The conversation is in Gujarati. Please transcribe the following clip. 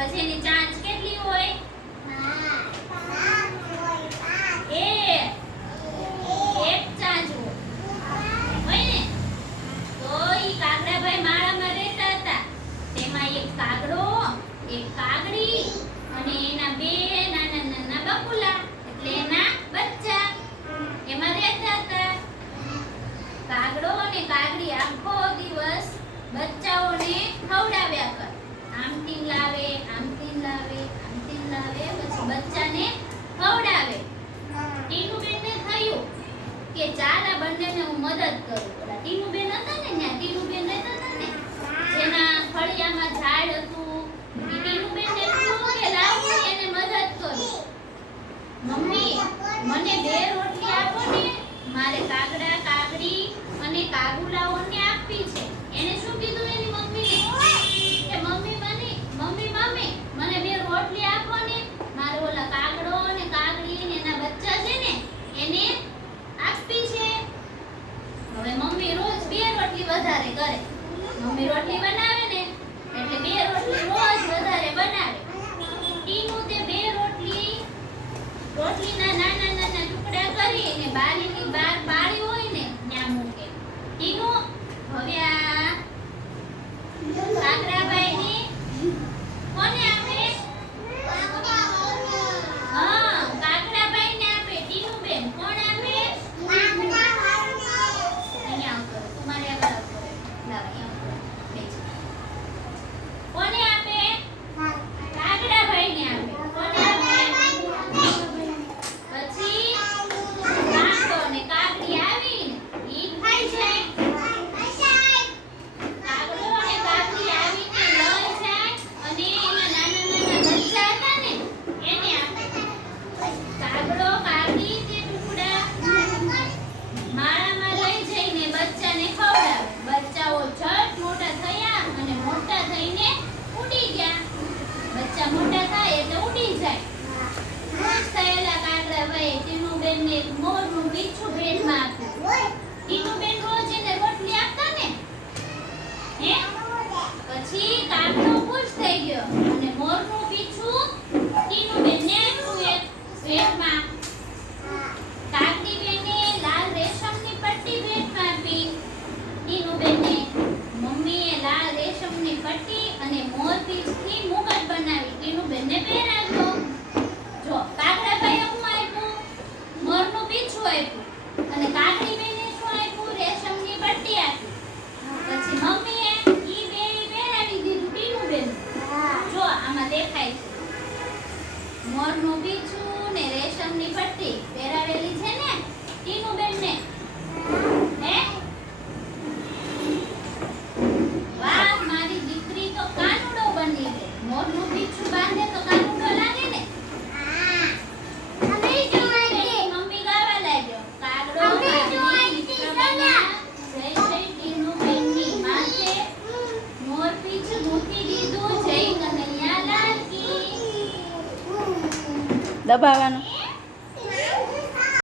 પછી એની ચાંચ કેટલી હોય? એક ચાંચ હોય ને. તો ઈ કાગડાભાઈ માળામાં રહેતા હતા. તેમાં એક કાગડો, એક કાગડી અને એના બે નાના નાના બકુલા એટલે એના બચ્ચા એમાં રહેતા હતા. કાગડો અને કાગડી આખો દિવસ બચ્ચાઓને ખવડાવ્યા કરે. આમથી લાવે, આમથી લાવે, આમથી લાવે, પછી બચ્ચાને ખવડાવે. ટીનુબેનને થયું કે ચાલ આ બંનેને હું મદદ કરું. ઓલા ટીનુબેન હતા ને, ત્યાં ટીનુબેન રહેતા હતા ને, જેના ફળિયામાં ઝાડ હતું. ટીનુબેનને થયું કે લાવ હું એને મદદ કરું. મમ્મી મને 2 રોટલી આપો ને, મારે કાગડા, કાગડી અને કાગુલાઓને આપવી છે. એને શું કીધું એની મમ્મીને કે મમ્મી મને 2 રોટલી આપો ને, મારે ઓલા કાગડો અને કાગડી ને એના બચ્ચા છે ને એને આપવી છે. હવે મમ્મી રોજ 2 રોટલી વધારે કરે. મમ્મી રોટલી બનાવે ને એટલે 2 રોટલી રોજ વધારે બનાવે. ટીનુ તે 2 રોટલીના નાના નાના ટુકડા કરીને બારીની બહાર પાળી હોય ને ત્યાં મૂકે. ટીનુ હવે આ કાગડાભાઈને કોને આપે? હા, કાગડાભાઈને આપે. ટીનુબેન કોણ આપે? અહીંયા આવ કરો. તમારે આગળ આવ કરો. લાવ અહીંયા આવ કરો. બેસી. કોને આપે? કાગડાભાઈને આપે. કોને આપે? પછી કાગડો અને કાગડી આવીને ઈ ખાઈ જાય. કાગડો અને કાગડી આવીને લઈ જાય અને એના નાના નાના બચ્ચા હતા ને એને આપે. કાગડો કાગડી તે ટુકડા માળામાં લઈ જઈને બચ્ચાને ખવડાવે. બચ્ચાઓ ઝટ મોટા થયા અને મોટા થઈને ઉડી ગયા. બચ્ચા મોટા થાય એટલે ઉડી જાય. ખુશ થયેલા કાગડાભાઈ ટીનુબેનને મોરનું પીછું ભેટમાં આપ્યું. ટીનુબેન રોજ એને રોટલી આપતા ને હે. પછી કાગડો ખુશ થઈ ગયો અને મોરનું પીછું ટીનુબેનને આપ્યું એક ભેટમાં. કાગડી બેને લાલ રેશમની પટ્ટી ભેટમાં આપી ટીનુબેનને. મમ્મીએ લાલ રેશમની પટ્ટી અને મોરપીંછથી મુગટ બનાવી ટીનુબેનને પહેરાવ્યો. જો કાગડાભાઈએ શું આપ્યું? મોરનું પીછું આપ્યું અને કાગડી બેને શું આપ્યું? રેશમની પટ્ટી આપી. પછી મમ્મીએ ઈ બે પહેરાવી દીધું ટીનુબેન. જો આમાં દેખાય છે મોરનું પીછું ને રેશમની પટ્ટી પહેરાવેલી છે ને ટીનુબેનને. હે વાહ, મારી દીકરી તો કાનુડો બની ગઈ. મોરનું પીછું બાંધે તો કાનુડો લાગે ને. મમ્મી ગાવા લાગ્યો. કાગડો કાગડી જય જય ટીનુબેનની માથે મોરપીંછ મૂકી દીધું. જય કનૈયાલાલ કી. દબાવવાનું.